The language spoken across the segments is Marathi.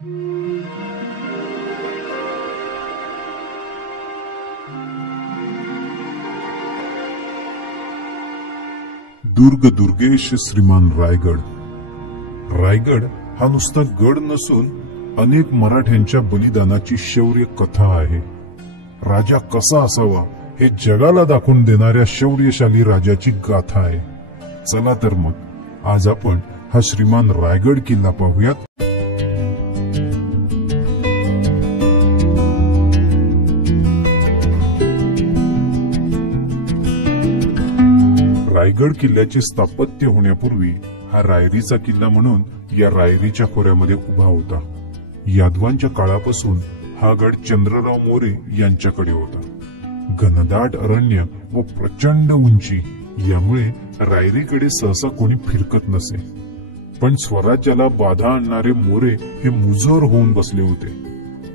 दुर्ग दुर्गेश श्रीमान रायगड. रायगड हा नुसता गड नसून अनेक मराठ्यांच्या बलिदानाची शौर्य कथा आहे. राजा कसा असावा हे जगाला दाखवून देणाऱ्या शौर्यशाली राजाची गाथा आहे. चला तर मग आज आपण हा श्रीमान रायगड किल्ला पाहूयात. रायगड किल्ल्याचे स्थापत्य होण्यापूर्वी हा रायरीचा किल्ला म्हणून या रायरीच्या खोऱ्यामध्ये उभा होता. यादवांच्या काळापासून हा गड चंद्रराव मोरे यांच्याकडे होता. घनदाट अरण्य व प्रचंड उंची यामुळे रायरीकडे सहसा कोणी फिरकत नसे. पण स्वराज्याला बाधा आणणारे मोरे हे मुजोर होऊन बसले होते.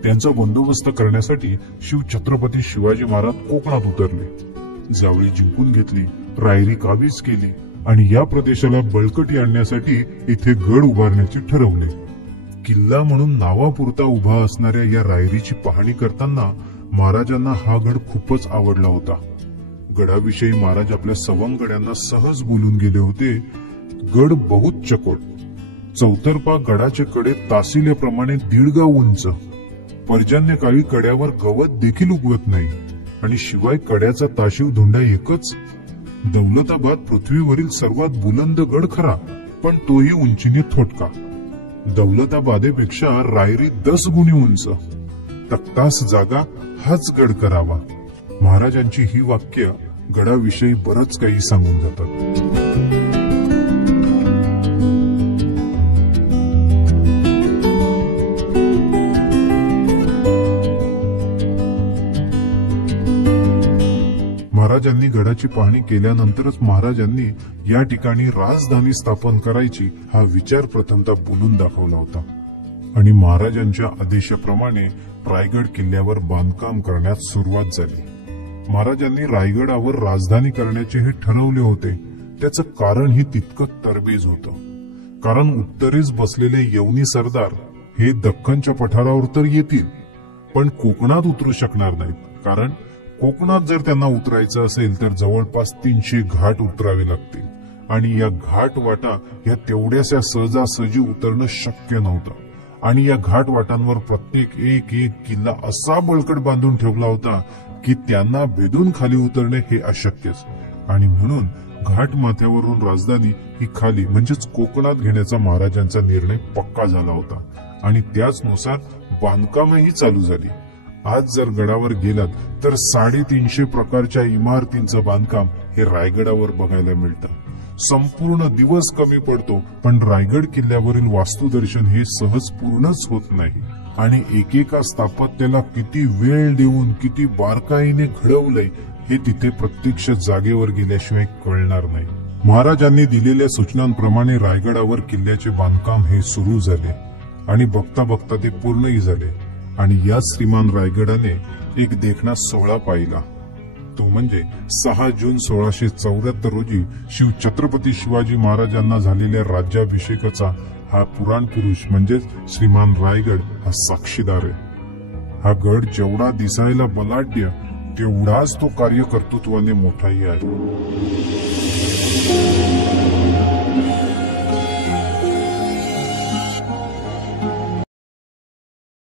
त्यांचा बंदोबस्त करण्यासाठी शिवछत्रपती शिवाजी महाराज कोकणात उतरले. जावळी जिंकून घेतली, रायरी काबीज केली आणि या प्रदेशाला बळकटी आणण्यासाठी इथे गड उभारण्याचे ठरवले. किल्ला म्हणून नावापुरता उभा असणाऱ्या या रायरीची पाहणी करताना महाराजांना हा गड खूपच आवडला होता. गडाविषयी महाराज आपल्या सवंगड्यांना सहज बोलून गेले होते. गड बहुत चकोट, चौतर्फा गडाचे कडे तासिल्याप्रमाणे 1.5 गाव उंच, पर्जन्यकाळी कड्यावर गवत देखील उगवत नाही आणि शिवाय कड्याचा ताशीव धोंडा एकच. दौलताबाद पृथ्वीवरील सर्वात बुलंद गड खरा, पण तोही उंचीने थोटका. दौलताबादेपेक्षा रायरी 10 गुणी उंच. तक्तास जागा हाच गड करावा. महाराजांची ही वाक्य गडाविषयी बरंच काही सांगून जातात. महाराजांनी गडाची पाहणी केल्यानंतरच महाराजांनी या ठिकाणी राजधानी स्थापन करायची हा विचार प्रथमतः बोलून दाखवला होता आणि महाराजांच्या आदेशाप्रमाणे रायगड किल्ल्यावर बांधकाम करण्यास सुरुवात झाली. महाराजांनी रायगडावर राजधानी करण्याचे हे ठरवले होते. त्याचं कारणही तितकं तरबेज होतं. कारण उत्तरेस बसलेले यवनी सरदार हे दख्खनच्या पठारावर तर येतील, पण कोकणात उतरू शकणार नाहीत. कारण कोकणात जर त्यांना उतरायचं असेल तर जवळपास 300 घाट उतरावे लागतील आणि या घाट वाटा या तेवढ्याशा सहजासहजी उतरणं शक्य नव्हतं. आणि या घाट वाटांवर प्रत्येक एक किल्ला असा बळकट बांधून ठेवला होता की त्यांना भेदून खाली उतरणे हे अशक्यच. आणि म्हणून घाट माथ्यावरून राजधानी ही खाली म्हणजेच कोकणात घेण्याचा महाराजांचा निर्णय पक्का झाला होता आणि त्याचनुसार बांधकामही चालू झाली. आज जर गडावर गेलात तर 350 प्रकारच्या इमारतींचं बांधकाम हे रायगडावर बघायला मिळतं. संपूर्ण दिवस कमी पडतो, पण रायगड किल्ल्यावरील वास्तुदर्शन हे सहज पूर्णच होत नाही. आणि एकेका स्थापत्याला किती वेळ देऊन किती बारकाईने घडवलंय हे तिथे प्रत्यक्ष जागेवर गेल्याशिवाय कळणार नाही. महाराजांनी दिलेल्या सूचनांप्रमाणे रायगडावर किल्ल्याचे बांधकाम हे सुरू झाले आणि बघता बघता ते पूर्णही झाले. आणि या श्रीमान रायगडाने एक देखणा सोहळा पाहिला. तो म्हणजे 6 जून 1674 रोजी शिवछत्रपती शिवाजी महाराजांना झालेल्या राज्याभिषेकाचा हा पुराण पुरुष म्हणजेच श्रीमान रायगड हा साक्षीदार आहे. हा गड जेवढा दिसायला बलाढ्य तेवढाच तो कार्यकर्तृत्वाने मोठाही आहे.